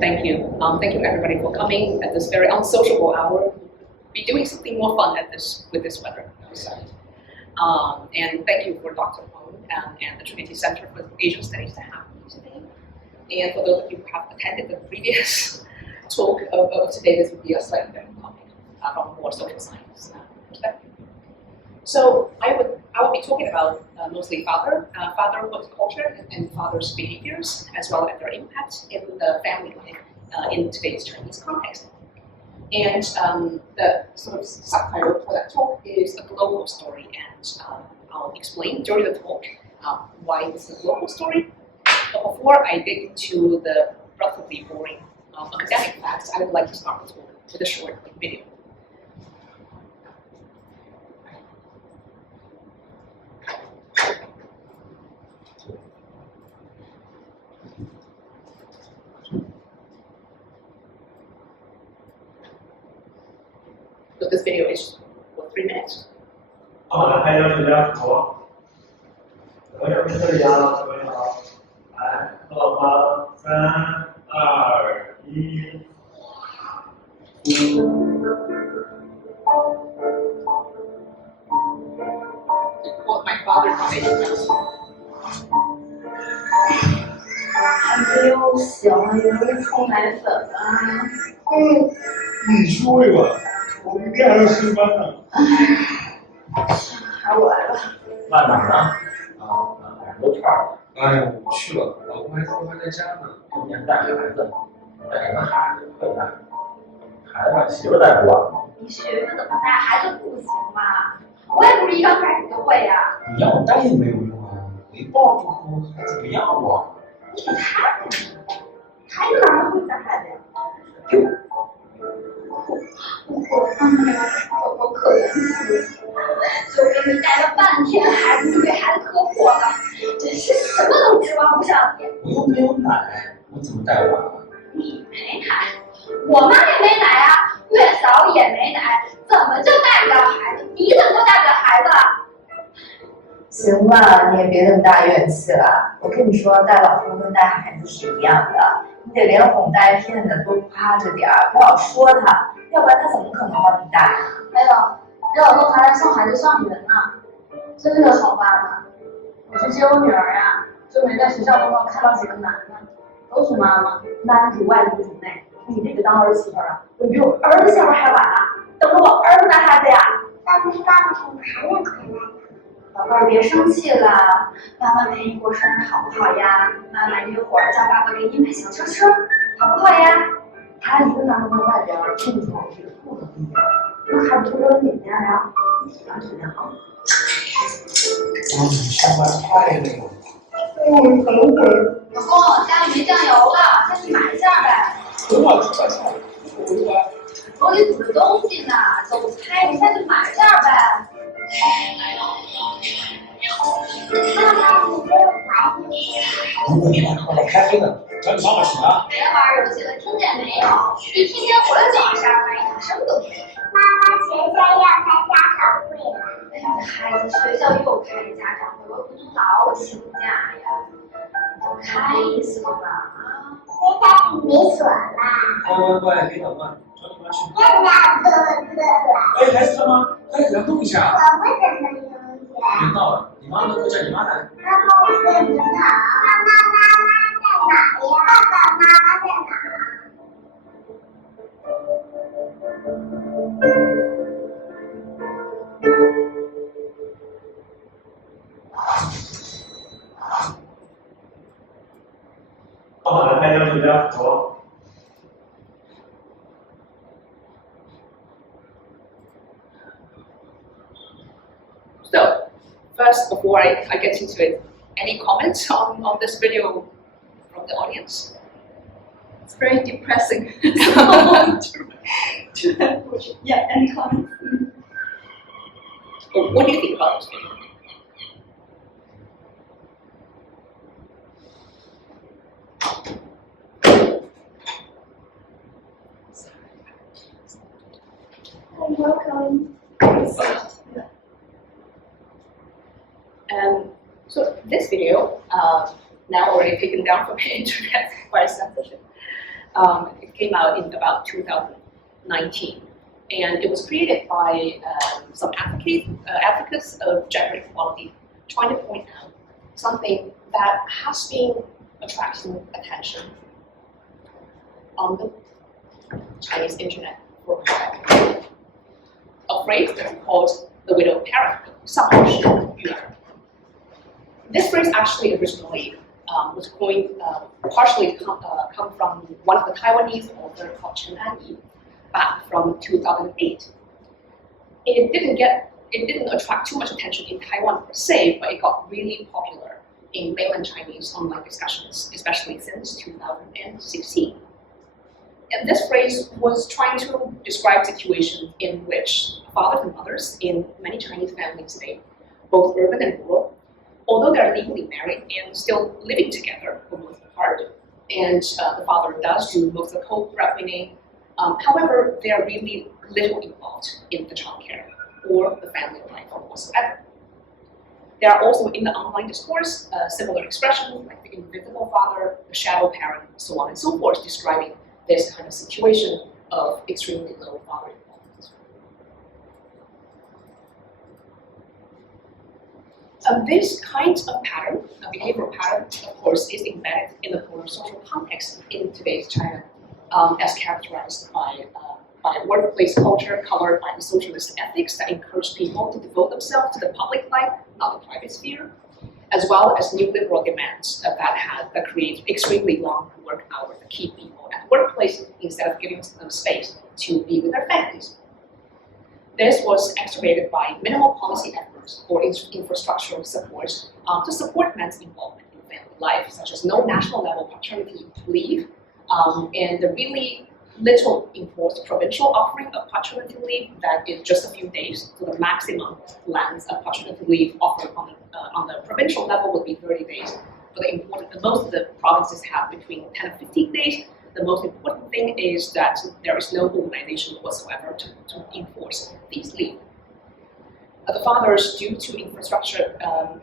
Thank you. Thank you everybody for coming at this very unsociable hour. We'll be doing something more fun at with this weather outside. And thank you for Dr. Huang and the Trinity Center for Asian Studies to have me today. And for those of you who have attended the previous talk of today, this will be a slightly different topic from a more social science perspective. So I will be talking about mostly fatherhood culture and fathers' behaviors, as well as their impact in the family life in today's Chinese context. And the sort of subtitle for that talk is a global story, and I'll explain during the talk why this is a global story. But before I dig into the relatively boring academic facts, I would like to start the talk with a short video. So this video is for 3 minutes. 好的，还有大家好，我要跟这里啊，各位好，来，好吧，3、2、1。What my father did. 还没有醒，有没有冲奶粉啊？你去喂吧，我明天还要上班呢。还是我来吧。那哪儿呢？都差了。哎呀，我不去了，老公还说还在家呢。今年带孩子，带什么孩子？快带！孩子把媳妇带不完吗？你媳妇怎么带孩子不行吗？我也不是一刚开始就会呀。你让我带也没有用啊，我一抱住哭，孩子不要我。你太孩子哪能会带孩子呀？我可怜死，就给你带了半天，孩子就给孩子磕破了，真是什么都指望不上你。我又没有奶，我怎么带娃？你没奶，我妈也没奶啊，月嫂也没奶，怎么就带不了孩子？你怎么就带不了孩子了？行吧，你也别那么大怨气了。我跟你说，带老公跟带孩子是一样的，你得连哄带骗的多夸着点儿，不要说他，要不然他怎么可能帮你带啊？还有，你老公还在送孩子上学呢，真是个好爸爸。我去接我女儿呀，就没在学校门口看到几个男的，都是妈妈，男主外女主内。你这个当儿媳妇啊，我比我儿子下班还晚啊，等着我儿子带孩子呀。但是爸爸怎么还没回来呢？宝贝儿，别生气了，妈妈陪你过生日好不好呀？妈妈一会儿叫爸爸给你买小车车，好不好呀？他一个男的在外边，这么说这个不能理解，那还不是跟你家呀？你体谅体谅啊。你上班太累了。怎么回？老公，家里没酱油了，下去买一下呗。等会儿吃饭去。我里煮着东西呢，走开，你下去买一下呗。妈妈，你没有怀孕？我在开会呢，找你妈妈去啊。别玩游戏了，听见没有？一天天回来就往下翻，一点声都没有。妈妈，学校要开家长会了。哎呀，这孩子学校又开家长会，我不能老请假呀。你就开一次吧啊！学校没锁啦。乖，别捣乱，找你妈去。要闹肚子了。哎，孩子他妈，快点动一下。我不怎么用钱。别闹了，你妈呢？快叫你妈来。妈妈，我睡不着。妈妈在哪呀？爸爸妈妈在哪？好的，还有大家好。So, first, before I get into it, any comments on this video from the audience? It's very depressing. Yeah, any comments? What do you think about this video? Welcome. So this video, now already taken down from the internet by censorship, It came out in about 2019. And it was created by some advocates of gender equality, trying to point out something that has been attracting attention on the Chinese internet for a while. A phrase that's called the widow parent, 丧偶式育儿. This phrase actually originally was coined, partially come from one of the Taiwanese authors called Chen Li, back from 2008. It didn't attract too much attention in Taiwan per se, but it got really popular in mainland Chinese online discussions, especially since 2016. And this phrase was trying to describe situations in which fathers and mothers in many Chinese families today, both urban and rural, although they're legally married and still living together for most of the part, and the father does do most of the co-breadwinning, however, they are really little involved in the childcare or the family life whatsoever. There are also in the online discourse similar expressions like the invisible father, the shadow parent, so on and so forth, describing this kind of situation of extremely low father involvement. This kind of pattern, a behavioral pattern, of course, is embedded in the broader social context in today's China, as characterized by a workplace culture colored by the socialist ethics that encourage people to devote themselves to the public life, not the private sphere, as well as neoliberal demands that create extremely long work hours that keep people at the workplace instead of giving them space to be with their families. This was exacerbated by minimal policy efforts or infrastructural support to support men's involvement in family life, such as no national level paternity leave, and the really little enforced provincial offering of paternity leave that is just a few days. So the maximum length of paternity leave offered on the provincial level would be 30 days. But most of the provinces have between 10 and 15 days. The most important thing is that there is no organization whatsoever to enforce these leave. The fathers, due to infrastructure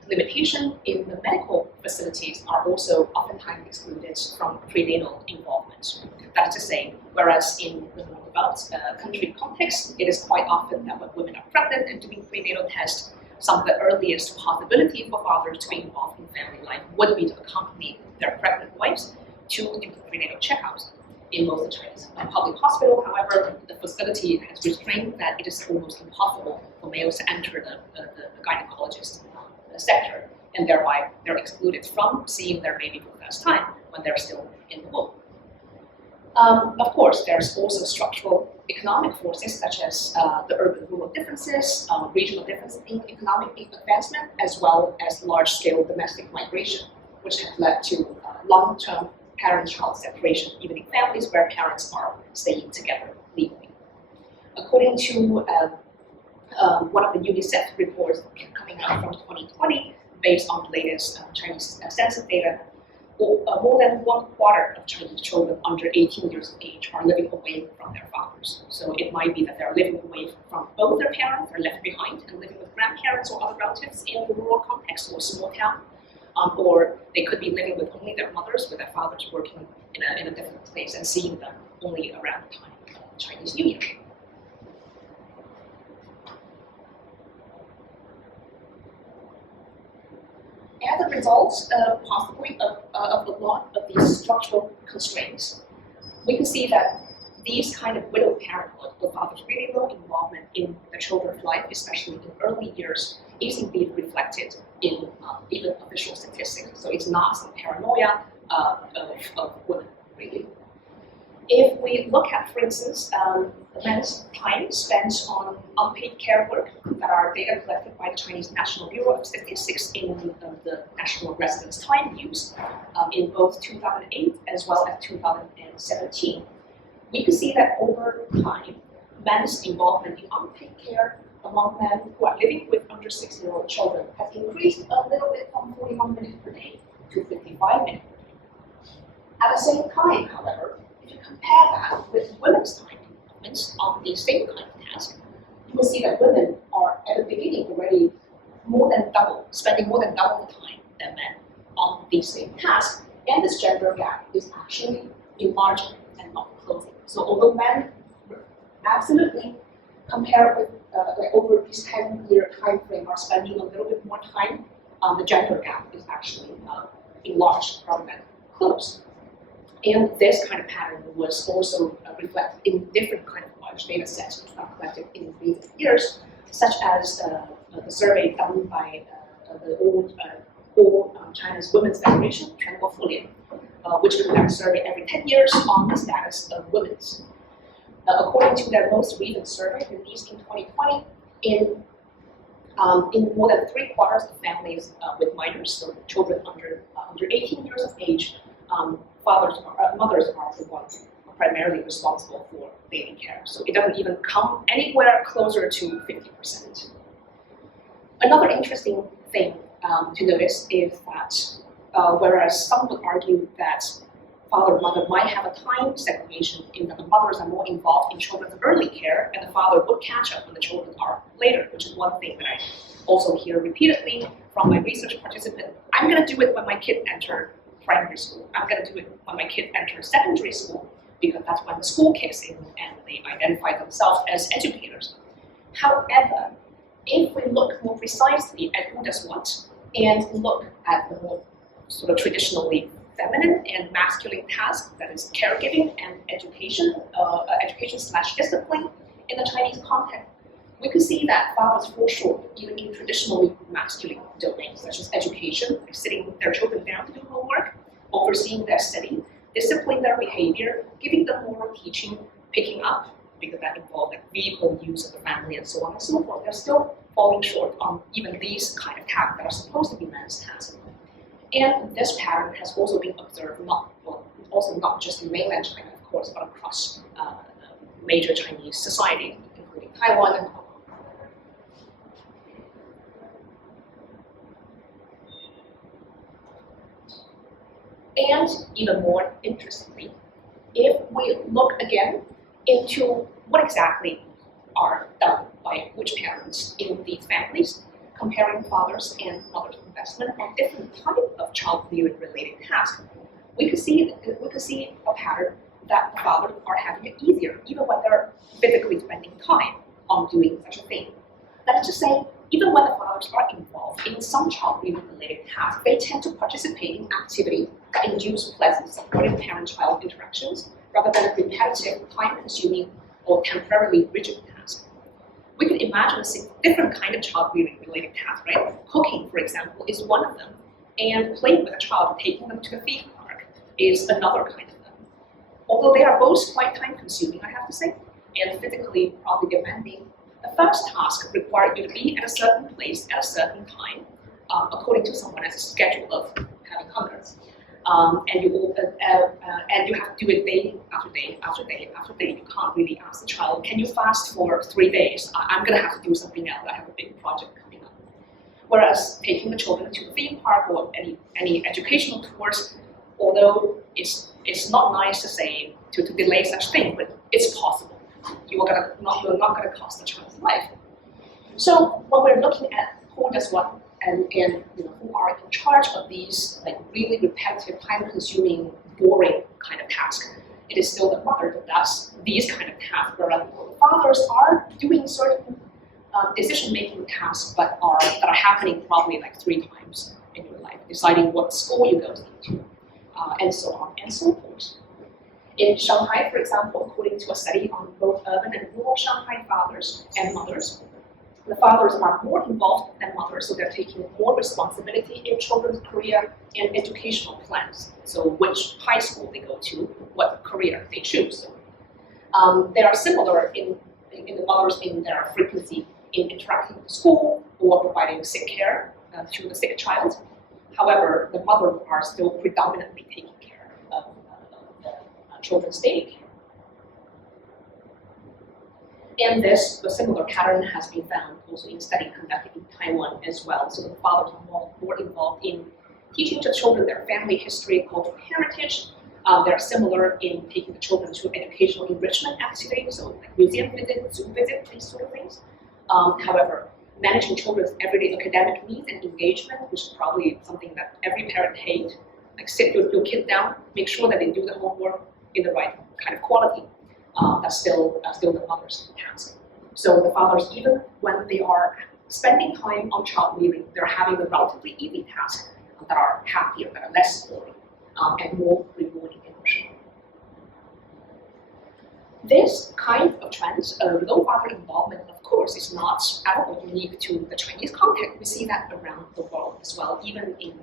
limitation in the medical facilities, are also oftentimes excluded from prenatal involvement. That is to say, whereas in the more developed country context, it is quite often that when women are pregnant and doing prenatal tests, some of the earliest possibility for fathers to be involved in family life would be to accompany their pregnant wives to do prenatal checkups. In most of Chinese public hospital, however, the facility has restrained that it is almost impossible for males to enter the gynecologist sector, and thereby they're excluded from seeing their baby for the first time when they're still in the womb. Of course, there's also structural economic forces such as the urban-rural differences, regional differences in economic advancement, as well as large-scale domestic migration, which have led to long-term parent-child separation, even in families where parents are staying together legally. According to one of the UNICEF reports coming out from 2020, based on the latest Chinese census data, more than 1/4 of Chinese children under 18 years of age are living away from their fathers. So it might be that they're living away from both their parents, they're left behind and living with grandparents or other relatives in the rural context or small town. Or they could be living with only their mothers, with their fathers working in a different place and seeing them only around the time of Chinese New Year. As a result, possibly of a lot of these structural constraints, we can see that these kind of widow parenthood, the father's really low involvement in the children's life, especially in early years, is indeed reflected in even official statistics. So it's not some paranoia of women, really. If we look at, for instance, the men's time spent on unpaid care work that are data collected by the Chinese National Bureau of Statistics in the National Residence Time Use in both 2008 as well as 2017, we can see that over time, men's involvement in unpaid care among men who are living with under 6-year-old children has increased a little bit from 41 minutes per day to 55 minutes per day. At the same time, however, if you compare that with women's time involvement on the same kind of task, you will see that women are at the beginning already spending more than double the time than men on the same task, and this gender gap is actually enlarging and of clothing. So although men absolutely compared with like over this 10-year time frame are spending a little bit more time, the gender gap is actually enlarged rather than closed. And this kind of pattern was also reflected in different kind of large data sets which are collected in recent years, such as the survey done by the old China's Women's Federation, Trinity, which conducts a survey every 10 years on the status of women. According to their most recent survey released in 2020, in more than 3/4 of families with minors, so children under 18 years of age, mothers are the ones primarily responsible for baby care. So it doesn't even come anywhere closer to 50%. Another interesting thing to notice is that whereas some would argue that father and mother might have a time segregation in that the mothers are more involved in children's early care and the father would catch up when the children are later, which is one thing that I also hear repeatedly from my research participant. I'm going to do it when my kid enter primary school. I'm going to do it when my kid enters secondary school because that's when the school kicks in and they identify themselves as educators. However, if we look more precisely at who does what and look at the more sort of traditionally feminine and masculine tasks, that is caregiving and education, education/discipline in the Chinese context, we could see that fathers fall short even in traditionally masculine domains, such as education, like sitting their children down to do homework, overseeing their study, disciplining their behavior, giving them moral teaching, picking up, because that involves like vehicle use of the family and so on and so forth. They're still falling short on even these kind of tasks that are supposed to be men's tasks. And this pattern has also been observed not just in mainland China, of course, but across major Chinese societies, including Taiwan and Hong Kong. And even more interestingly, if we look again into what exactly are done by which parents in these families, comparing fathers and mothers' investment on different types of child-rearing related tasks, we could see a pattern that the fathers are having it easier, even when they're physically spending time on doing such a thing. That is to say, even when the fathers are involved in some child-rearing related tasks, they tend to participate in activities that induce pleasant, supportive parent-child interactions, rather than repetitive, time-consuming, or temporarily rigid tasks. We could imagine a different kind of child-rearing related task, right? Cooking, for example, is one of them, and playing with a child and taking them to the theme park is another kind of them. Although they are both quite time-consuming, I have to say, and physically probably demanding, the first task requires you to be at a certain place at a certain time, according to someone else's schedule of having hunters. And you have to do it day after day after day after day. You can't really ask the child, can you fast for 3 days? I'm going to have to do something else. I have a big project coming up. Whereas taking the children to the theme park or any educational tours, although it's not nice to say to delay such thing, but it's possible. You're not going to cost the child's life. So when we're looking at who does what and who are in charge of these like really repetitive, time-consuming, boring kind of tasks, it is still the mother that does these kind of tasks, whereas fathers are doing certain decision-making tasks, but that are happening probably like 3 times in your life, deciding what school you go to, and so on and so forth. In Shanghai, for example, according to a study on both urban and rural Shanghai fathers and mothers, the fathers are more involved than mothers, so they're taking more responsibility in children's career and educational plans. So which high school they go to, what career they choose. They are similar in the mothers in their frequency in interacting with school or providing sick care to the sick child. However, the mothers are still predominantly taking care of the children's daily care. And a similar pattern has been found also in studies conducted in Taiwan as well. So the fathers are more involved in teaching the children their family history, cultural heritage. They're similar in taking the children to educational enrichment activities, so like museum visits, zoo visits, these sort of things. However, managing children's everyday academic needs and engagement, which is probably something that every parent hates, like sit your kid down, make sure that they do the homework, in the right kind of quality, that's still the mother's task. So the fathers, even when they are spending time on child rearing, they're having a relatively easy task that are happier, that are less boring, and more rewarding emotionally. This kind of trend, low father involvement, of course, is not at all unique to the Chinese context. We see that around the world as well, even in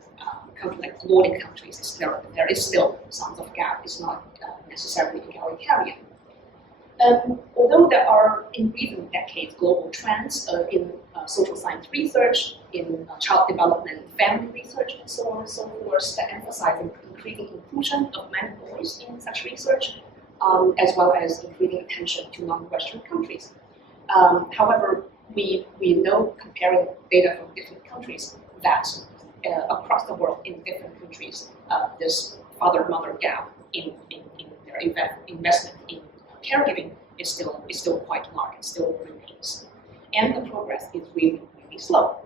countries like Nordic countries. There is still some sort of gap. It's not necessarily egalitarian. Although there are, in recent decades, global trends in social science research, in child development, family research, and so on and so forth, that emphasize increasing inclusion of men and boys in such research, as well as increasing attention to non-Western countries. However, we know, comparing data from different countries, that across the world, in different countries, this father-mother gap in their investment in caregiving is still quite large, it still remains. And the progress is really, really slow.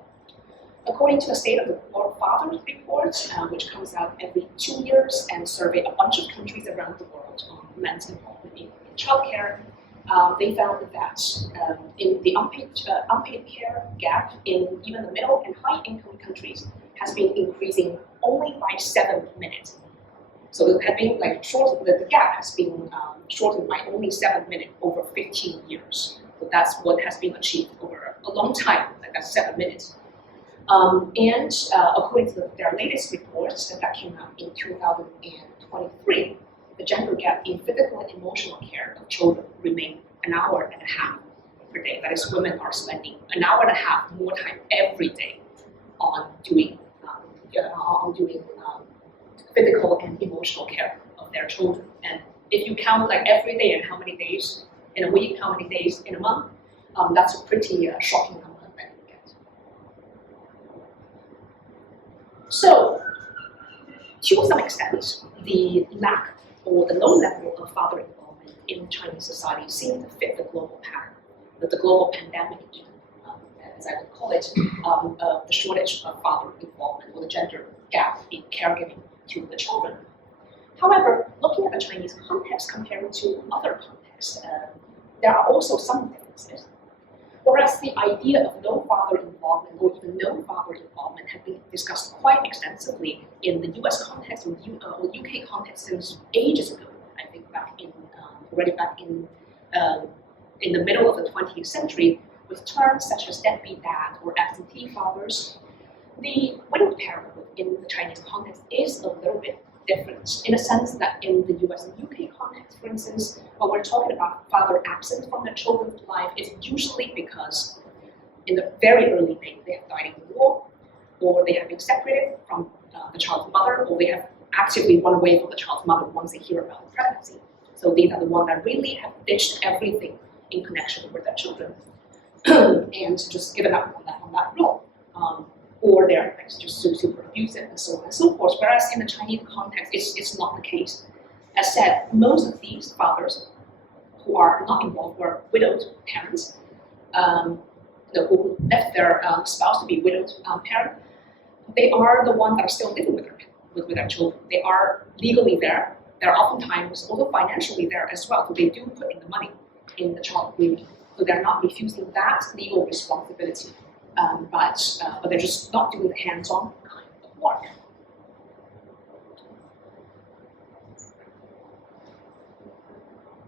According to the State of the World Fathers report, which comes out every 2 years and survey a bunch of countries around the world on men's involvement in childcare, they found that in the unpaid care gap in even the middle and high income countries has been increasing only by 7 minutes. So it had been like the gap has been shortened by only 7 minutes over 15 years. So that's what has been achieved over a long time, like that's 7 minutes. And according to their latest reports that came out in 2023, the gender gap in physical and emotional care of children remained 1.5 hours per day. That is, women are spending 1.5 hours more time every day on doing physical and emotional care of their children. And if you count like every day and how many days in a week, how many days in a month, that's a pretty shocking number that you get. So, to some extent, the lack or the low level of father involvement in Chinese society seems to fit the global pattern, the global pandemic even, as I would call it, the shortage of father involvement or the gender gap in caregiving to the children. However, looking at the Chinese context compared to other contexts, there are also some differences. Whereas the idea of no father involvement or even no father involvement had been discussed quite extensively in the US context or UK context since ages ago, I think already back in the middle of the 20th century, with terms such as deadbeat dad or absentee fathers. The widowed parenthood in the Chinese context is a little bit different in a sense that in the US and UK context, for instance, when we're talking about father absent from their children's life, it's usually because in the very early days they have died in war, or they have been separated from the child's mother, or they have actively run away from the child's mother once they hear about the pregnancy. So these are the ones that really have ditched everything in connection with their children and just given up on that role. Or they're like, just super abusive and so on and so forth. Whereas in the Chinese context, it's not the case. As said, most of these fathers who are not involved were widowed parents, who left their spouse to be widowed parent. They are the ones that are still living with their children. They are legally there. They're oftentimes also financially there as well. So they do put in the money in the child rearing. So they're not refusing that legal responsibility. But they're just not doing the hands-on kind of work.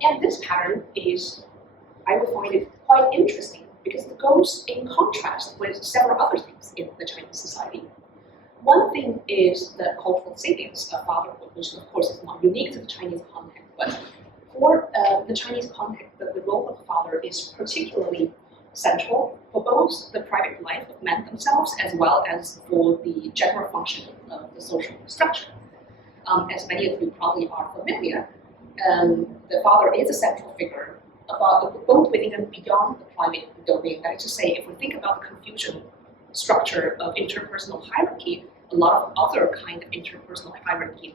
And this pattern is, I would find it quite interesting because it goes in contrast with several other things in the Chinese society. One thing is the cultural salience of fatherhood, which of course is not unique to the Chinese context, but for the Chinese context, the role of the father is particularly central for both the private life of men themselves as well as for the general function of the social structure. As many of you probably are familiar, the father is a central figure about both within and beyond the private domain. That is to say, if we think about the Confucian structure of interpersonal hierarchy, a lot of other kind of interpersonal hierarchy,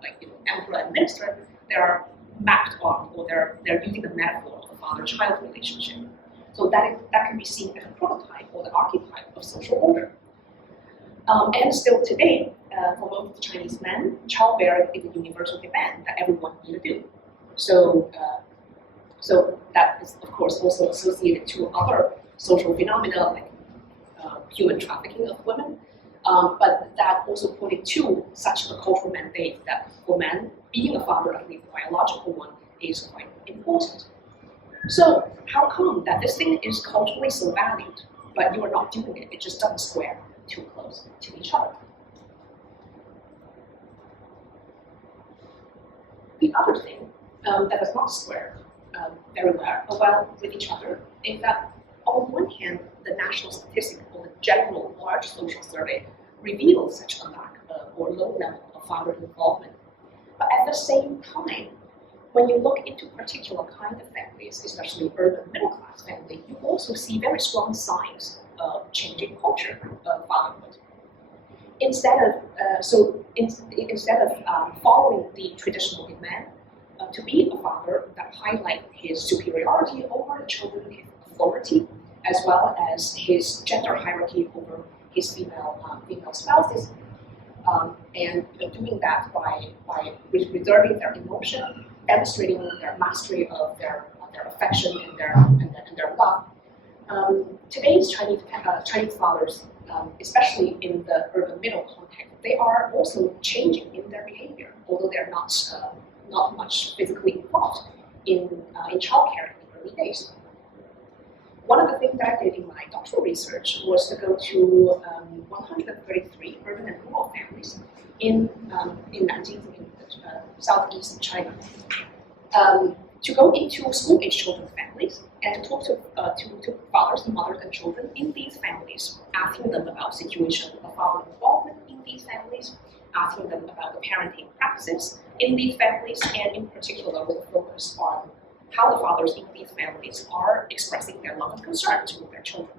like emperor and minister, they are mapped on, or they're using the metaphor of the father-child relationship. So that can be seen as a prototype or the archetype of social order. And still today, for most of the Chinese men, childbearing is a universal demand that everyone needs to do. So that is of course also associated to other social phenomena like human trafficking of women. But that also pointed to such a cultural mandate that for men, being a father, at least a biological one, is quite important. So how come that this thing is culturally so valued, but you are not doing it? It just doesn't square too close to each other. The other thing that does not square very well with each other is that on one hand, the national statistic or the general large social survey reveals such a lack or low level of father involvement. But at the same time, when you look into particular kind of families, especially urban middle-class families, you also see very strong signs of changing culture of fatherhood. Instead of following the traditional demand to be a father that highlight his superiority over the children, his authority, as well as his gender hierarchy over his female spouses, and doing that by reserving their emotion, demonstrating their mastery of their affection and their love. Today's Chinese fathers, especially in the urban middle context, they are also changing in their behavior, although they're not much physically involved in childcare in the early days. One of the things that I did in my doctoral research was to go to 133 urban and rural families in Nanjing, in southeast China, to go into school-age children's families and to talk to fathers and mothers and children in these families, asking them about situation of father involvement in these families, asking them about the parenting practices in these families, and in particular with a focus on how the fathers in these families are expressing their love and concern to their children.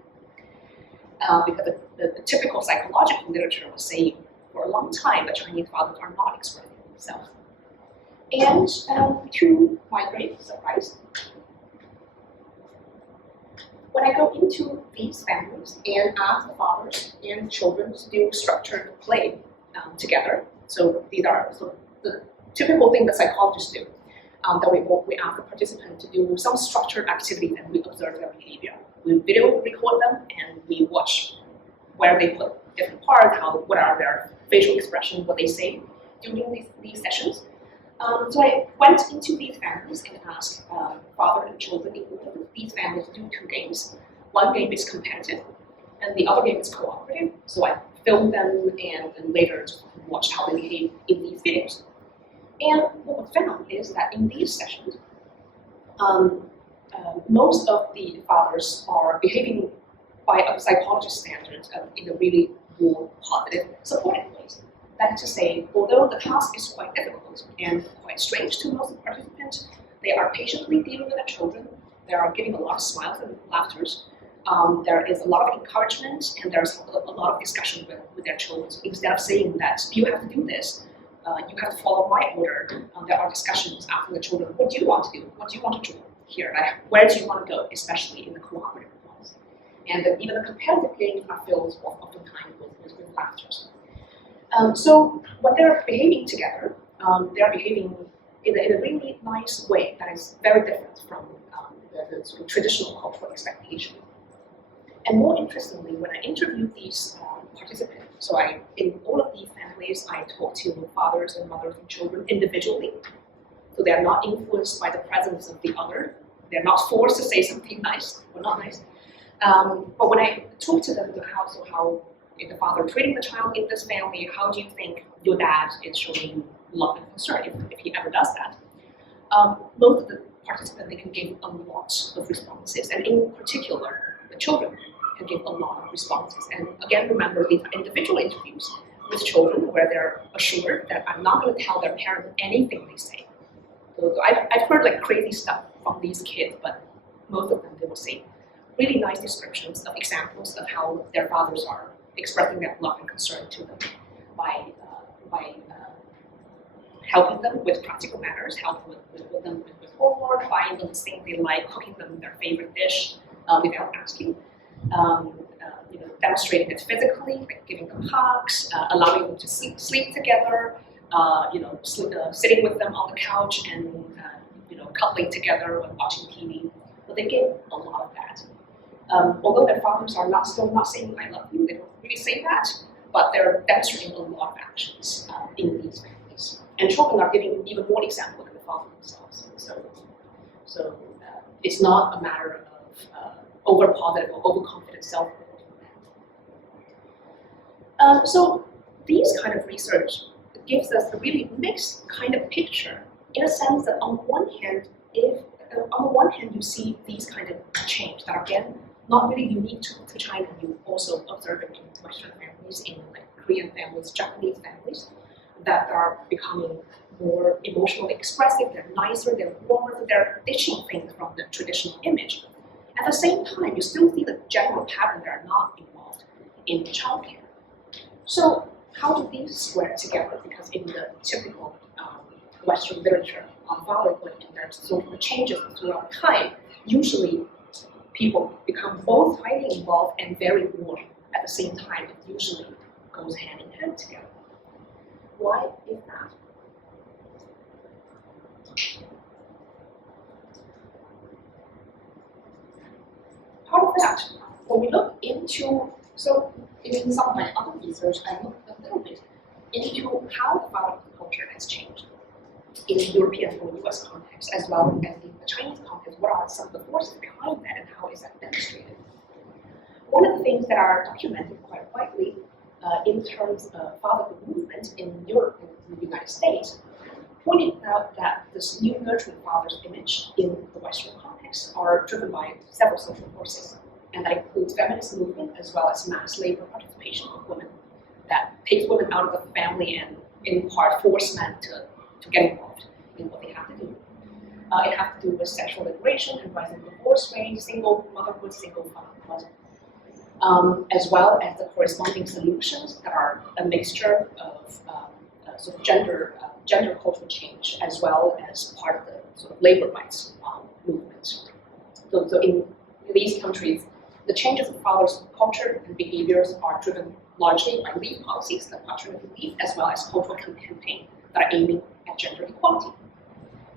Because the typical psychological literature was saying for a long time that Chinese fathers are not expressing themselves. And to my great surprise, when I go into these families and ask the fathers and children to do structured play together, so these are the typical thing that psychologists do, that we ask the participant to do some structured activity and we observe their behavior. We video record them and we watch where they put different parts, what are their facial expressions, what they say during these sessions. So I went into these families and asked father and children in these families to do two games. One game is competitive and the other game is cooperative. So I filmed them and then later watched how they behave in these videos. And what we found is that in these sessions, most of the fathers are behaving by a psychologist standards in a really more positive, supportive ways. That is to say, although the task is quite difficult and quite strange to most participants, they are patiently dealing with their children. They are giving a lot of smiles and laughters. There is a lot of encouragement and there's a lot of discussion with their children. So instead of saying that you have to do this, you have to follow my order. There are discussions asking the children, what do you want to do? What do you want to do here? Where do you want to go, especially in the cooperative ones? And even the competitive games are filled oftentimes with laughter. So when they're behaving together, they're behaving in a really nice way that is very different from the sort of traditional cultural expectation. And more interestingly, when I interviewed these participants, so in all of these families, I talked to fathers and mothers and children individually. So they're not influenced by the presence of the other. They're not forced to say something nice or not nice. But when I talked to them about how is the father treating the child in this family, how do you think your dad is showing love and concern if he ever does that? Most of the participants, they can give a lot of responses, and in particular, the children can give a lot of responses. And again, remember these individual interviews with children where they're assured that I'm not going to tell their parents anything they say. So I've heard like crazy stuff from these kids, but most of them, they will say really nice descriptions of examples of how their fathers are expressing that love and concern to them by helping them with practical matters, helping them with homework, buying them things they like, cooking them their favorite dish without asking, demonstrating it physically, like giving them hugs, allowing them to sleep together, sitting with them on the couch and coupling together when watching TV. But they give a lot of that. Although their fathers are still not saying "I love you," they don't really say that, but they're demonstrating a lot of actions in these families. And children are giving even more example than the father themselves. So it's not a matter of over-positive or overconfident self-worth. So these kind of research gives us a really mixed kind of picture, in a sense that on the one hand, you see these kind of change that are, again, not really unique to China. You also observe it in Western families, in like Korean families, Japanese families, that are becoming more emotionally expressive. They're nicer, they're warmer, they're ditching things from the traditional image. At the same time, you still see the general pattern that are not involved in childcare. So how do these square together? Because in the typical Western literature on fatherhood, and there's sort of changes throughout time, usually people become both highly involved and very warm at the same time. It usually goes hand in hand together. Why is that? Part of that, when we look into, so in some of my other research, I looked a little bit into how the fatherhood culture has changed in the European or US context, as well as in the Chinese context. What are some of the forces behind that, and how is that demonstrated? One of the things that are documented quite widely in terms of fatherhood movement in Europe and in the United States pointed out that this new nurturing father's image in the Western context are driven by several social forces, and that includes feminist movement as well as mass labor participation of women that takes women out of the family and in part force men to get involved in what they have to do. It has to do with sexual liberation and rising divorce rate, single motherhood, single fatherhood, as well as the corresponding solutions that are a mixture of sort of gender cultural change, as well as part of the sort of labor rights movement. So in these countries, the changes in fathers' culture and behaviors are driven largely by leave policies, like paternity leave, as well as cultural campaigns that are aiming at gender equality.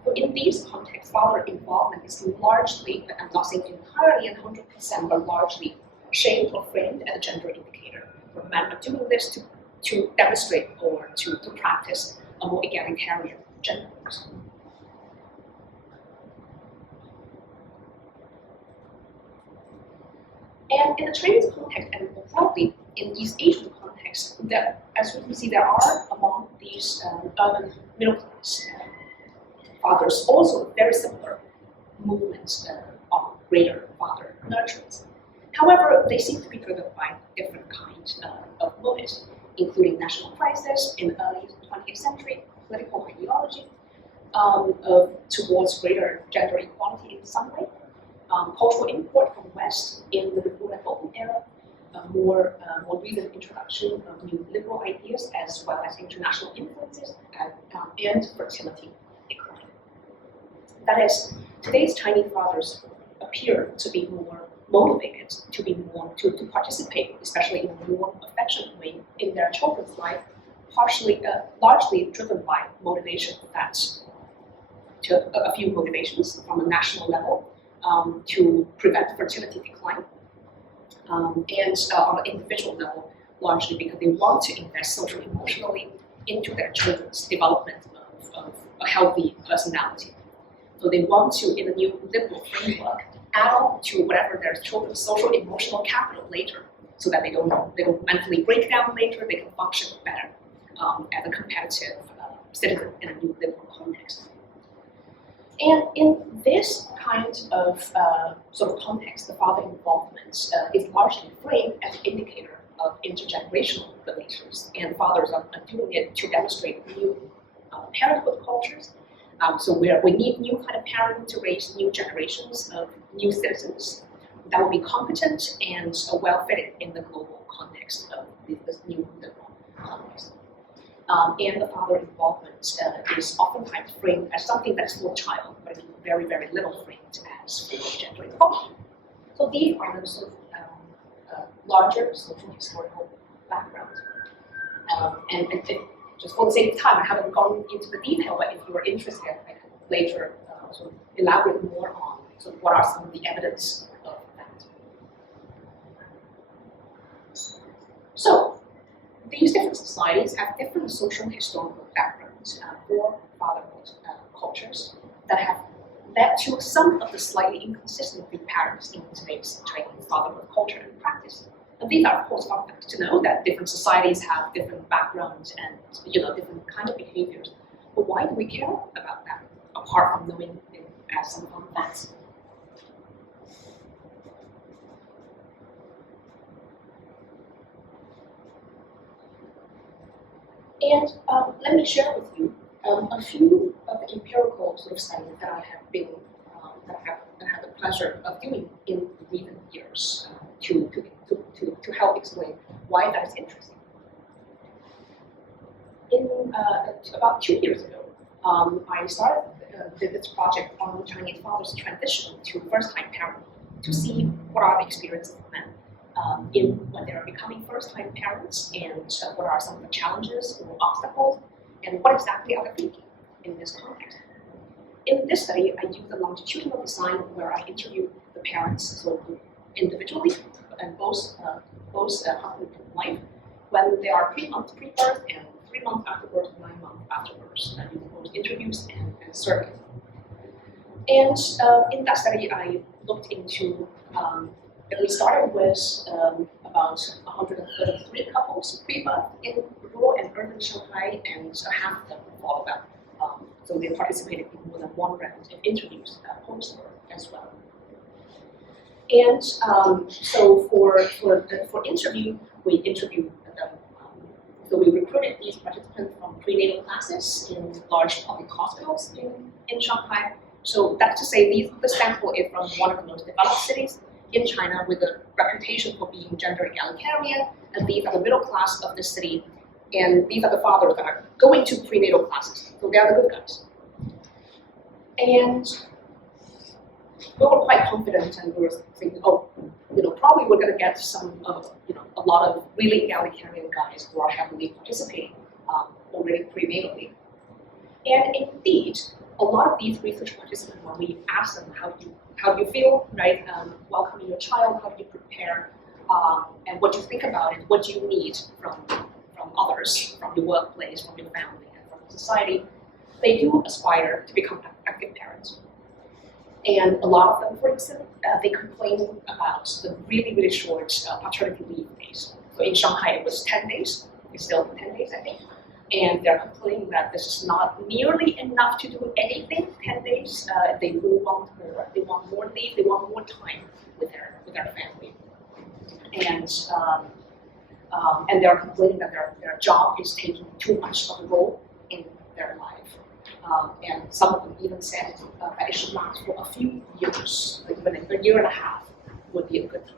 So in these contexts, father involvement is largely, I'm not saying entirely and 100%, but largely shaped or framed as a gender indicator. Where men are doing this to demonstrate or to practice a more egalitarian gender roles. And in the Chinese context, and more broadly in East Asian context, that, as we can see, there are among these urban middle class fathers also very similar movements of greater father nurturance. However, they seem to be driven by different kinds of motives, including national crisis in the early 20th century, political ideology towards greater gender equality in some way, cultural import from the West in the Reform and Open era, more recent introduction of new liberal ideas, as well as international influences, and fertility decline. That is, today's Chinese fathers appear to be more motivated to participate, especially in a more affectionate way in their children's life, largely driven by motivation a few motivations from a national level to prevent fertility decline, and on an individual level, largely because they want to invest socially, emotionally into their children's development of a healthy personality. So they want to, in a new liberal framework, add on to whatever their children's social emotional capital later, so that they don't mentally break down later, they can function better as a competitive citizen in a new liberal context. And in this kind of sort of context, the father involvement is largely framed as an indicator of intergenerational relations, and fathers are doing it to demonstrate new parenthood cultures. So we need new kind of parenthood to raise new generations of new citizens that will be competent and well-fitted in the global context of this new liberal context. And the father involvement is oftentimes framed as something that's for child, but it's very, very little framed as for gender equality. So these are the sort of larger social historical background. And just for the sake of time, I haven't gone into the detail, but if you are interested, I can later sort of elaborate more on sort of what are some of the evidence of that. So, these different societies have different social and historical backgrounds for fatherhood cultures that have led to some of the slightly inconsistent patterns in today's Chinese fatherhood culture and practice. And these are, of course, fun facts to know that different societies have different backgrounds and different kind of behaviors. But why do we care about that, apart from knowing it as some fun facts? And let me share with you a few of the empirical sort of studies that I have been, that I have had the pleasure of doing in recent years to help explain why that is interesting. About 2 years ago, I started this project on Chinese fathers' transition to first-time parenthood to see what are the experiences of men when they are becoming first-time parents, and what are some of the challenges or obstacles, and what exactly are they thinking in this context. In this study, I used a longitudinal design where I interviewed the parents, so individually, and both husband and wife, when they are 3 months pre-birth and 3 months after birth, 9 months after birth. I used both interviews and surveys. And in that study, I looked into, we started with about 133 couples pre-birth in rural and urban Shanghai, and half of them followed up. So they participated in more than one round of interviews post-birth as well. And so for interview, we interviewed them. So we recruited these participants from prenatal classes in large public hospitals in Shanghai. So that's to say, the sample is from one of the most developed cities in China with a reputation for being gender egalitarian, and these are the middle class of the city, and these are the fathers that are going to prenatal classes. So they are the good guys. And we were quite confident, and we were thinking, probably we're going to get a lot of really egalitarian guys who are heavily participating already prenatally. And indeed, a lot of these research participants, when we asked them how do you feel, right, welcoming your child, how do you prepare, and what do you think about it, what do you need from others, from your workplace, from your family, and from society, they do aspire to become active parents. And a lot of them, for instance, they complain about the really, really short paternity leave days. So in Shanghai, it was 10 days. It's still 10 days, I think. And they're complaining that this is not nearly enough to do anything. 10 days, they really want more. They want more leave. They want more time with their family. And they're complaining that their job is taking too much of a role in their life. And some of them even said that it should last for a few years, like even a year and a half would be a good time.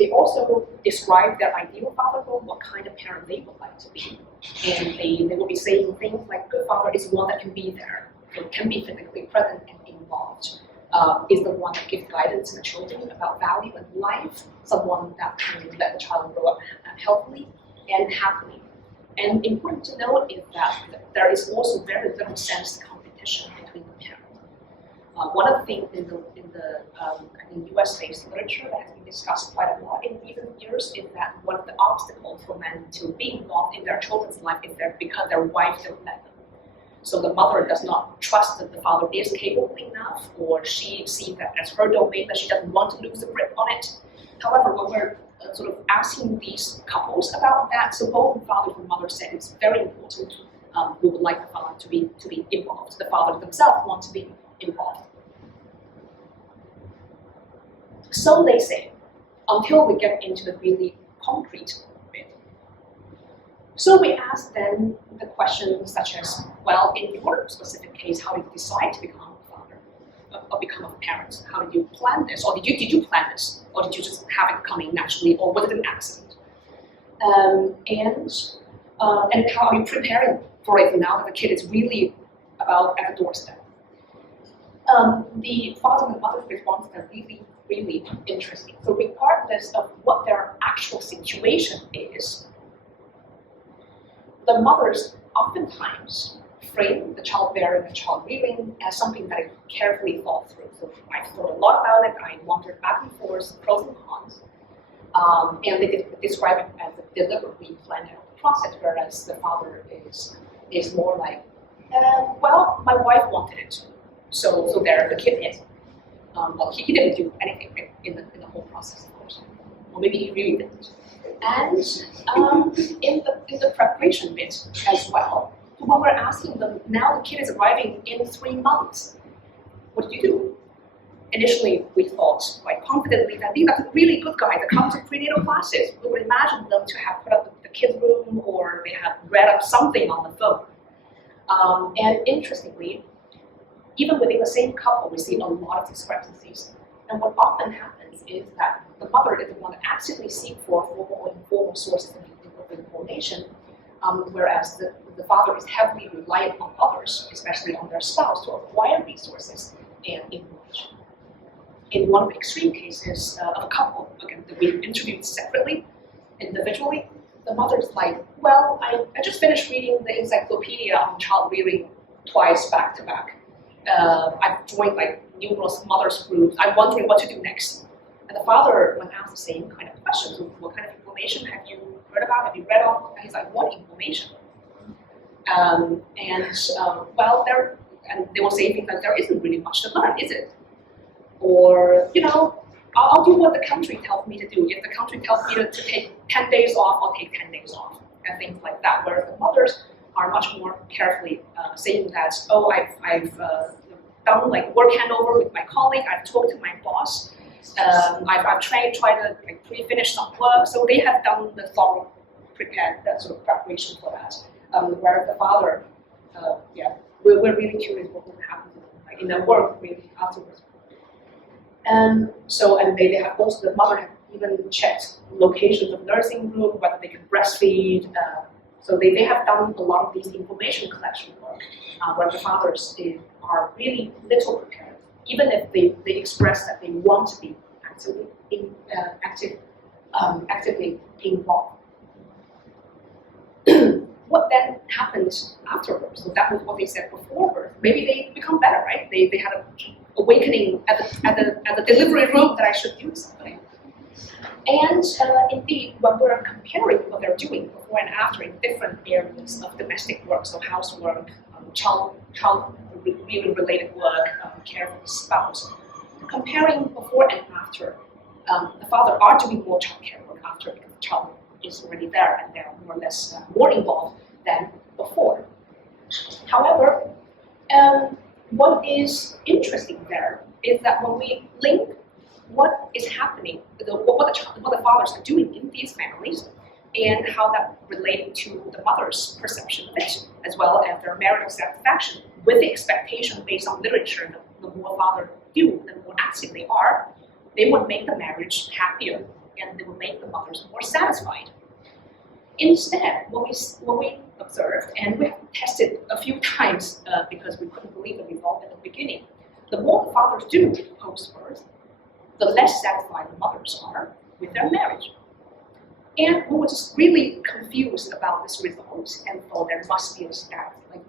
They also describe their ideal father role, what kind of parent they would like to be. And they will be saying things like, good father is one that can be there, can be physically present and involved, is the one that gives guidance to the children about value and life, someone that can let the child grow up healthily and happily. And important to note is that there is also very little sense of competition between the parents. One of the things in the US-based literature that has been discussed quite a lot in recent years is that one of the obstacles for men to be involved in their children's life is because their wives don't let them. So the mother does not trust that the father is capable enough, or she sees that as her domain, that she doesn't want to lose a grip on it. However, when we're sort of asking these couples about that, so both the father and mother said it's very important. We would like the father to be involved. The fathers themselves want to be involved. So they say, until we get into the really concrete bit. So we asked them the questions such as, well, in your specific case, how did you decide to become a father, or become a parent? How did you plan this? Or did you plan this? Or did you just have it coming naturally, or was it an accident? And how are you preparing for it now that the kid is really about at the doorstep? The father and mother's responses are really, really interesting. So regardless of what their actual situation is, the mothers oftentimes frame the childbearing and childrearing as something that I carefully thought through. So I thought a lot about it. I wondered back and forth, pros and cons, and they describe it as a deliberately planned out process, whereas the father is more like, well, my wife wanted it, so there the kid is. Well, he didn't do anything in the whole process, of course, or maybe he really didn't. And in the preparation bit as well, when we're asking them, now the kid is arriving in 3 months, what do you do? Initially, we thought quite confidently that these are the really good guys that come to prenatal classes. We would imagine them to have put up the kids' room or they have read up something on the phone. And interestingly, even within the same couple, we see a lot of discrepancies. And what often happens is that the mother is the one to actively seek for formal or informal sources of information, whereas the father is heavily reliant on others, especially on their spouse, to acquire resources and information. In one of the extreme cases of a couple, again, that we interviewed separately, individually, the mother's like, well, I just finished reading the encyclopedia on child rearing twice back to back. I've joined like numerous mothers groups. I'm wondering what to do next. And the father, when asked the same kind of questions, what kind of information have you heard about? Have you read on? And he's like, what information? Well, they will say things like, there isn't really much to learn, is it? Or, I'll do what the country tells me to do. If the country tells me to take 10 days off, I'll take 10 days off, and things like that. Whereas the mothers are much more carefully saying that, oh, I've done like work handover with my colleague, I've talked to my boss, I've tried to like pre-finish some work, so they have done the thorough that sort of preparation for that. Whereas the father, we're really curious what will happen like, in their work really afterwards. And they have also, the mother have even checked locations of nursing room, whether they can breastfeed. So they have done a lot of these information collection work, where the fathers are really little prepared, even if they express that they want to be actively involved. What then happens afterwards? So that was what they said before birth. Maybe they become better, right? They had an awakening at the delivery room that I should do something. And indeed, when we're comparing what they're doing before and after in different areas of domestic work, so housework, child related work, care for the spouse, comparing before and after, the father are doing more childcare work after because the child is already there and they're more or less more involved than before. However, what is interesting there is that when we link what is happening, what the fathers are doing in these families, and how that relates to the mother's perception of it, as well as their marital satisfaction, with the expectation based on literature that the more fathers do, the more active they are, they would make the marriage happier, and they would make the mothers more satisfied. Instead, what we observed, and we have tested a few times because we couldn't believe the result at the beginning, the more the fathers do post-birth, the less satisfied the mothers are with their marriage. And we were just really confused about this result and thought there must be a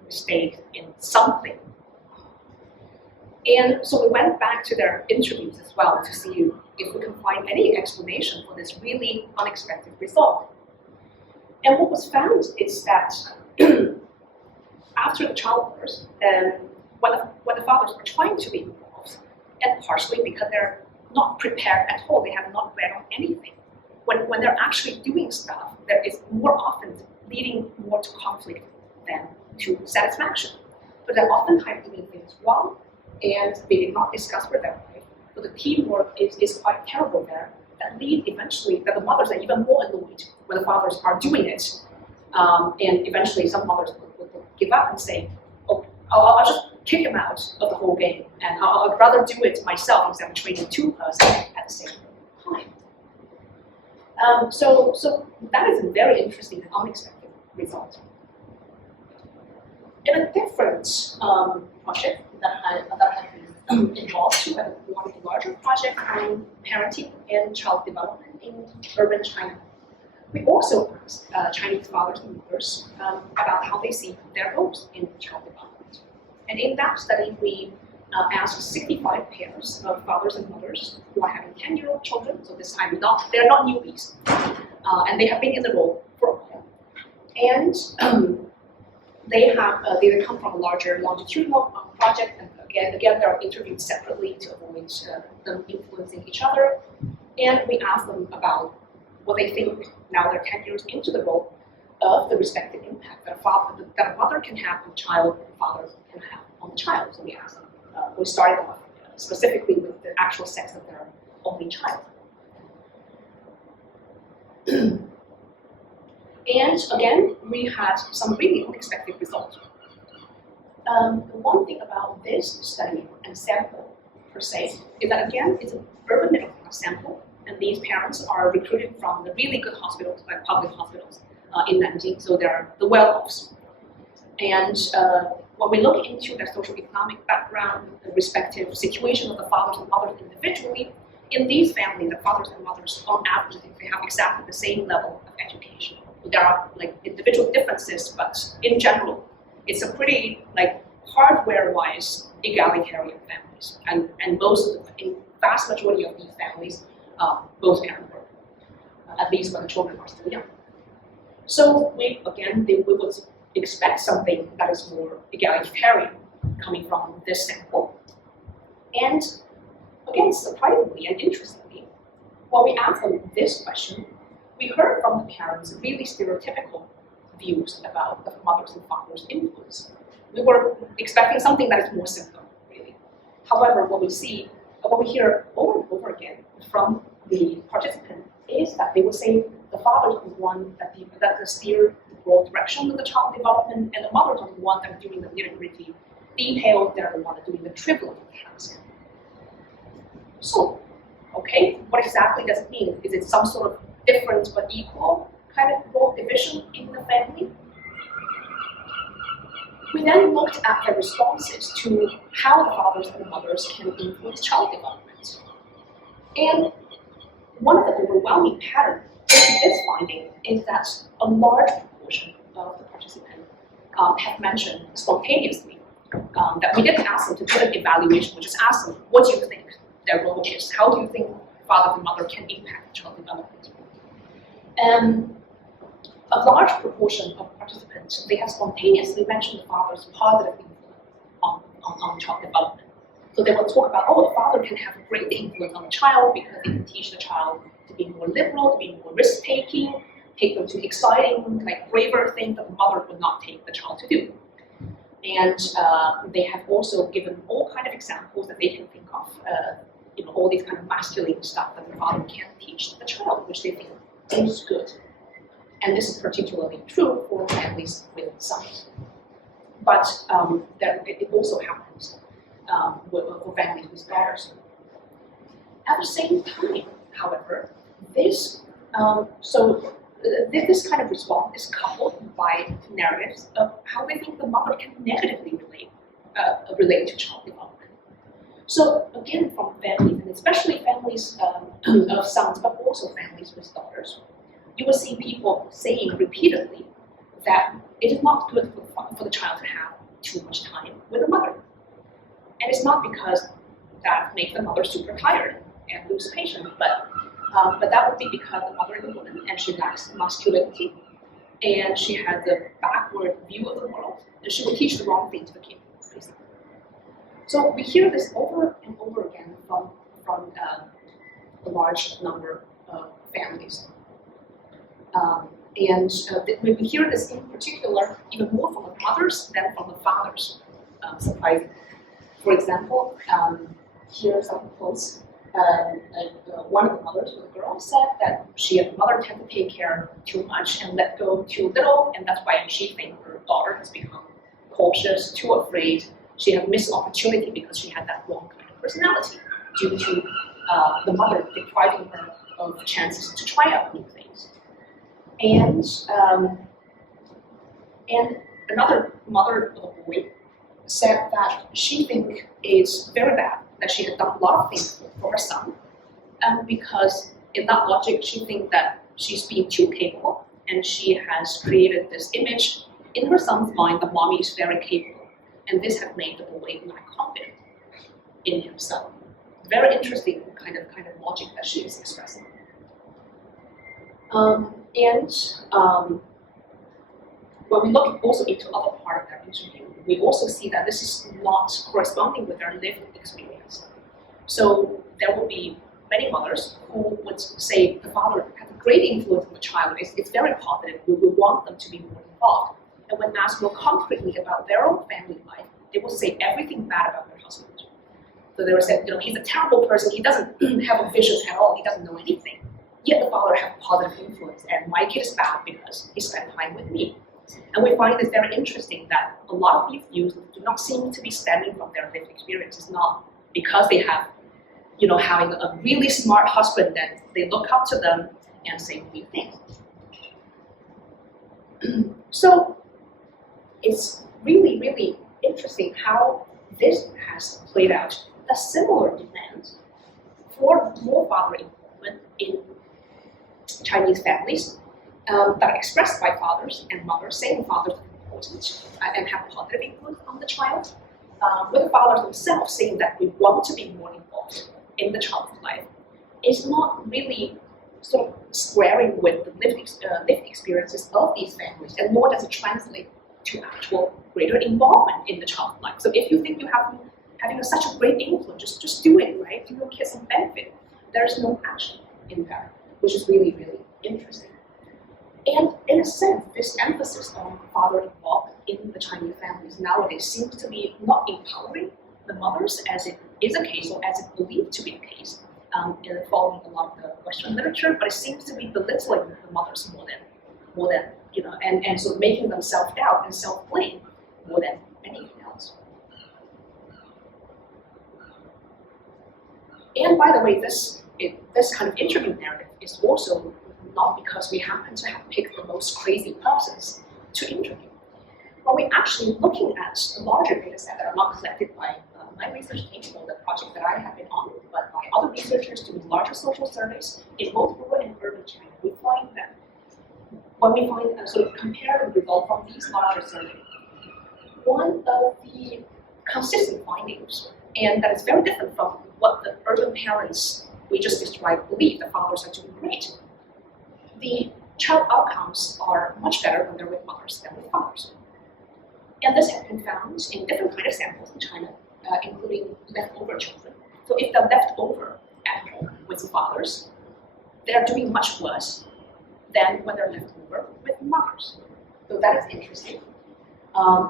mistake in something. And so we went back to their interviews as well to see if we can find any explanation for this really unexpected result. And what was found is that after the childbirth, when the fathers are trying to be involved, and partially because they're not prepared at all, they have not read on anything. When they're actually doing stuff, there is more often leading more to conflict than to satisfaction. But they're oftentimes doing things wrong, and they did not discuss with their wife. So the teamwork is quite terrible there. That leads eventually that the mothers are even more annoyed when the fathers are doing it. And eventually some mothers would give up and say, oh, I'll just kick him out of the whole game, and I'd rather do it myself instead of training two persons at the same time. So that is a very interesting and unexpected result. In a different project that I've been involved to, and one of the larger projects on parenting and child development in urban China, We also asked Chinese fathers and mothers about how they see their roles in child development. And in that study, we asked 65 pairs of fathers and mothers who are having 10-year-old children, so this time they're not newbies, and they have been in the role for a while. And they come from a larger longitudinal project, and again they're interviewed separately to avoid them influencing each other. And we asked them about what they think now they're 10 years into the role of the respective impact that a mother can have on the child and a father can have on the child. So we asked them, we started off specifically with the actual sex of their only child. And again, we had some really unexpected results. The one thing about this study and sample per se is that again, it's an urban middle class sample, and these parents are recruited from the really good hospitals, like public hospitals in Nanjing, so they're the well-offs. And when we look into their socioeconomic background, the respective situation of the fathers and mothers individually, in these families, the fathers and mothers, on average, they have exactly the same level of education. There are like individual differences, but in general, it's a pretty like hardware-wise egalitarian families, and in vast majority of these families, both parents work, at least when the children are still young. So we would expect something that is more egalitarian coming from this sample. And again, surprisingly and interestingly, when we asked them this question, we heard from the parents really stereotypical views about the mothers and fathers' influence. We were expecting something that is more simple, really. However, what we hear over and over again from the participants is that they would say the fathers are the one that steer the broad direction of the child development, and the mothers are the one that are doing the nitty-gritty details. They're the one that are doing the trivial task. So, okay, what exactly does it mean? Is it some sort of different but equal kind of role division in the family? We then looked at the responses to how the fathers and the mothers can influence child development. And one of the overwhelming patterns in this finding is that a large proportion of the participants have mentioned spontaneously that we didn't ask them to do an evaluation, we just asked them, what do you think their role is? How do you think father and mother can impact child development? A large proportion of participants, they have spontaneously mentioned the father's positive influence on child development. So they will talk about, oh, a father can have a great influence on the child because they can teach the child to be more liberal, to be more risk-taking, take them to exciting, like braver things that the mother would not take the child to do. And they have also given all kind of examples that they can think of, all these kind of masculine stuff that the father can teach the child, which they think is good. And this is particularly true for families with sons. But it also happens for families with daughters. At the same time, however, this kind of response is coupled by narratives of how they think the mother can negatively relate to child development. So again, from families, and especially families of sons, but also families with daughters, you will see people saying repeatedly that it is not good for the child to have too much time with the mother. And it's not because that makes the mother super tired and lose patience, but that would be because the mother is a woman and she lacks masculinity, and she has a backward view of the world, and she will teach the wrong thing to the kid, basically. So we hear this over and over again from a large number of families. We hear this in particular even more from the mothers than from the fathers, surprisingly. For example, here are some quotes. One of the mothers with a girl said that she and the mother tend to take care too much and let go too little, and that's why she thinks her daughter has become cautious, too afraid. She had missed opportunity because she had that wrong kind of personality due to the mother depriving her of chances to try out new things. And another mother of a boy said that she thinks it's very bad that she had done a lot of things for her son, because in that logic she thinks that she's being too capable, and she has created this image in her son's mind that mommy is very capable, and this has made the boy not confident in himself. Very interesting kind of logic that she is expressing. When we look also into other part of that interview, we also see that this is not corresponding with their lived experience. So there will be many mothers who would say the father has a great influence on the child. It's very positive. We want them to be more involved. And when asked more concretely about their own family life, they will say everything bad about their husband. So they will say, he's a terrible person. He doesn't have a vision at all. He doesn't know anything. Yet the father has a positive influence, and my kid is bad because he spent time with me. And we find it very interesting that a lot of these views do not seem to be stemming from their lived experience. It's not because they have, having a really smart husband that they look up to them and say weird things. So it's really, really interesting how this has played out. A similar demand for more father involvement in Chinese families that are expressed by fathers and mothers, saying fathers are important and have positive influence on the child, with the fathers themselves saying that we want to be more involved in the child's life, is not really sort of squaring with the lived experiences of these families, and nor does it translate to actual greater involvement in the child's life. So if you think you have having such a great influence, just do it, right? Do your kids some benefit. There's no action in that, which is really, really interesting. And in a sense, this emphasis on father involvement in the Chinese families nowadays seems to be not empowering the mothers, as it is a case, or as it believed to be the case, in following a lot of the Western literature, but it seems to be belittling the mothers more than and sort of making them self-doubt and self-blame more than anything else. And by the way, this kind of interview narrative is also not because we happen to have picked the most crazy persons to interview. When we're actually looking at a larger data set that are not collected by my research team or the project that I have been on, but by other researchers doing larger social surveys in both rural and urban China, we find that when we sort of compare the result from these larger surveys, one of the consistent findings, and that is very different from what the urban parents we just described believe the fathers are doing great. The child outcomes are much better when they're with mothers than with fathers. And this has been found in different kind of samples in China, including leftover children. So if they're left over at home with fathers, they're doing much worse than when they're left over with mothers. So that is interesting.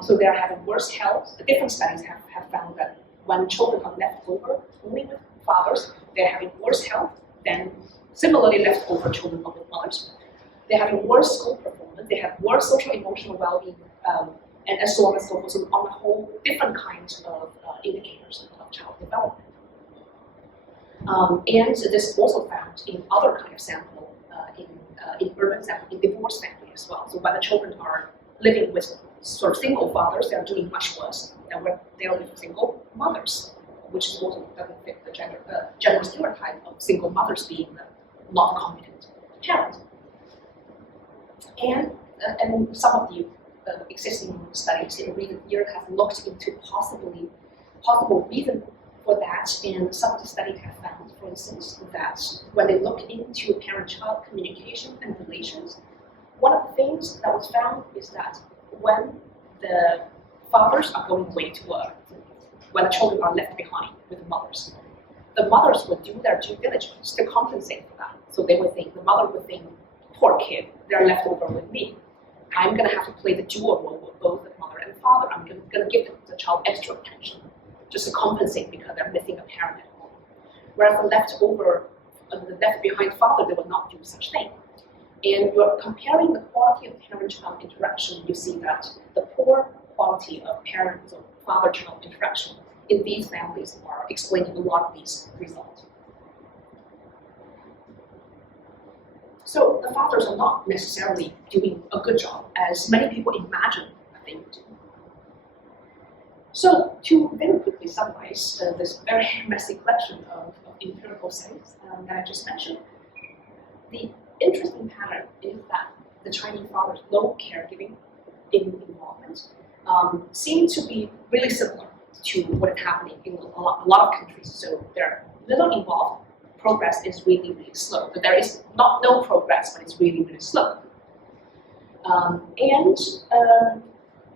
So they're having worse health. The different studies have found that when children are left over only with fathers, they're having worse health than similarly left over children but with mothers. They're having worse school performance, they have worse social emotional well-being, and so on and so forth. So on a whole different kinds of indicators of child development. And this is also found in other kind of sample, in urban sample, in divorced family as well. So when the children are living with sort of single fathers, they are doing much worse than when they are with single mothers, which is also doesn't fit the general stereotype of single mothers being the not competent parent. And some of the existing studies in recent years have looked into possible reason for that, and some of the studies have found, for instance, that when they look into parent-child communication and relations, one of the things that was found is that when the fathers are going away to work, when the children are left behind with the mothers would do their due diligence to compensate for that. So they would think, the mother would think, poor kid, they're left over with me. I'm going to have to play the dual role with both the mother and father. I'm going to give the child extra attention just to compensate because they're missing a parent at home. Whereas the left behind father, they would not do such thing. And you're comparing the quality of parent-child interaction, you see that the poor quality of parent or father-child interaction in these families are explaining a lot of these results. So the fathers are not necessarily doing a good job, as many people imagine that they would do. So to very quickly summarize this very messy collection of empirical studies that I just mentioned, the interesting pattern is that the Chinese fathers' low caregiving involvement seem to be really similar to what is happening in a lot of countries. So they're little involved. Progress is really, really slow. But there is not no progress, but it's really, really slow.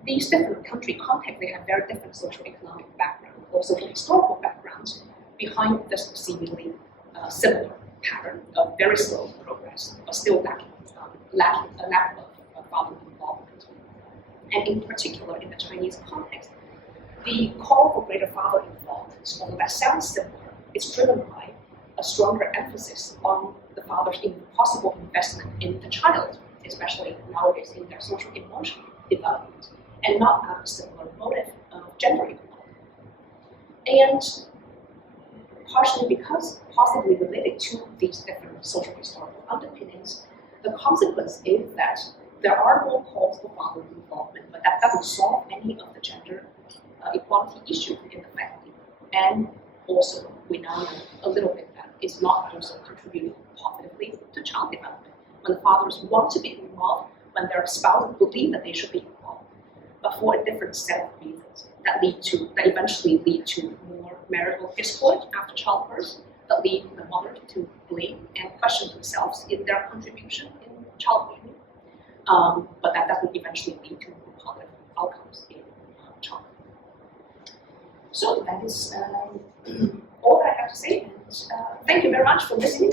These different country contexts, they have very different social economic background or social historical backgrounds behind this seemingly similar pattern of very slow progress, but still lacking a lack of father involvement. And in particular, in the Chinese context, the call for greater father involvement, although that sounds similar, is driven by a stronger emphasis on the father's possible investment in the child, especially nowadays in their social emotional development, and not out of a similar motive of gender equality. And partially because possibly related to these different social historical underpinnings, the consequence is that there are more calls for father involvement, but that doesn't solve any of the gender equality issues in the family. And also, we now know a little bit that it's not also contributing positively to child development. When fathers want to be involved, when their spouses believe that they should be involved, but for a different set of reasons that eventually lead to more marital discord after childbirth, that lead the mother to blame and question themselves in their contribution in child rearing. But that doesn't eventually lead to positive outcomes in childbirth. So that is all that I have to say, and thank you very much for listening.